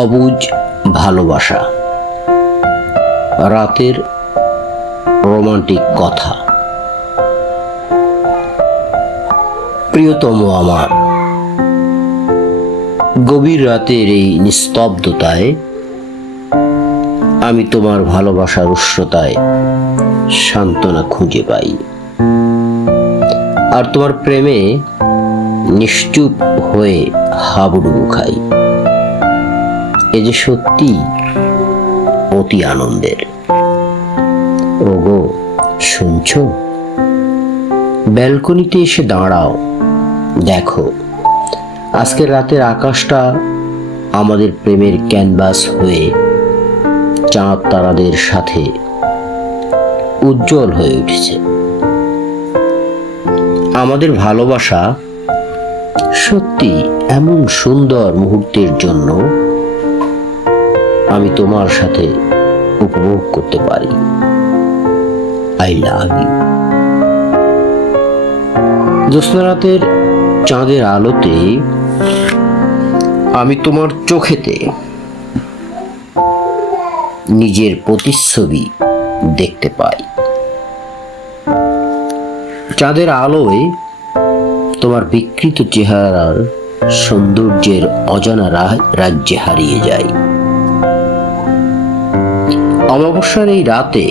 অবুঝ ভালোবাসা, রাতের রোমান্টিক কথা। প্রিয়তম আমার, গভীর রাতের এই নিস্তব্ধতায় আমি তোমার ভালোবাসার উষ্ণতায় সান্ত্বনা খুঁজে পাই, আর তোমার প্রেমে নিশ্চুপ হয়ে হাবুডুবু খাই। এ যে সত্যি অতি আনন্দের। ওগো, শুনছো? ব্যালকনিতে এসে দাঁড়াও, দেখো আজকের রাতের আকাশটা আমাদের প্রেমের ক্যানভাস হয়ে চাঁদ তারাদের সাথে উজ্জ্বল হয়ে উঠেছে। আমাদের ভালোবাসা সত্যি এমন সুন্দর মুহূর্তের জন্য আমি তোমার সাথে উপভোগ করতে পারি। I love you. জ্যোৎস্না রাতের চাঁদের আলোতে আমি তোমার চোখেতে নিজের প্রতিচ্ছবি দেখতে পাই। চাঁদের আলোয় তোমার বিকৃত চেহারার সৌন্দর্যের অজানা রাজ্যে হারিয়ে যায়। অমাবস্যার এই রাতে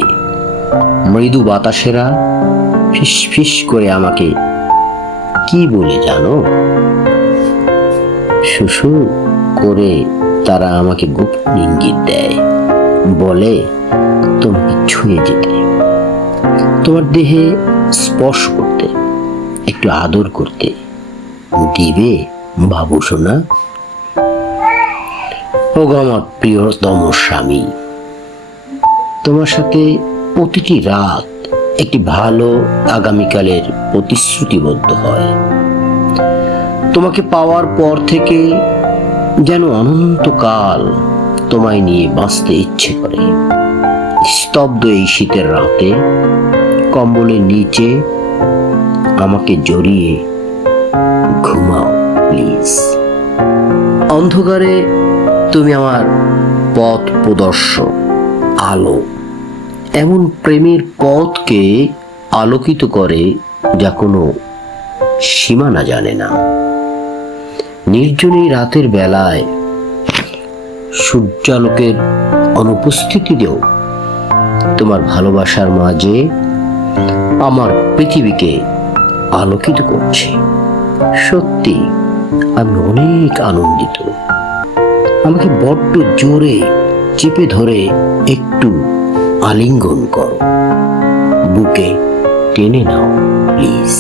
মৃদু বাতাসেরা ফিস ফিস করে আমাকে কি বলে জানো? শুশু করে তারা আমাকে গোপন ইঙ্গিত দেয়, বলে তোমাকে ছুঁয়ে যেতে, তোমার দেহে স্পর্শ করতে, একটু আদর করতে দিবে বাবু সোনা। ওগো আমার প্রিয়তম স্বামী, তোমার সাথে প্রতিটি রাত একটি ভালো আগামীকালের প্রতিশ্রুতিবদ্ধ হয়। তোমাকে পাওয়ার পর থেকে যেন অনন্তকাল তোমায় নিয়ে বাঁচতে ইচ্ছে করে। স্তব্ধ এই শীতের রাতে কম্বলের নিচে আমাকে জড়িয়ে ঘুমাও প্লিজ। অন্ধকারে তুমি আমার পথ প্রদর্শক, আলো, এমন প্রেমের পথকে আলোকিত করে যা কোনো সীমানা জানে না। নির্জন এই রাতের বেলায় সূর্যালোকের অনুপস্থিতিতেও তোমার ভালোবাসার মাঝে আমার পৃথিবীকে আলোকিত করছে। সত্যি আমি অনেক আনন্দিত। আমাকে বড্ড জোরে চেপে ধরে একটু আলিঙ্গন করো, বুকে টেনে নাও প্লিজ।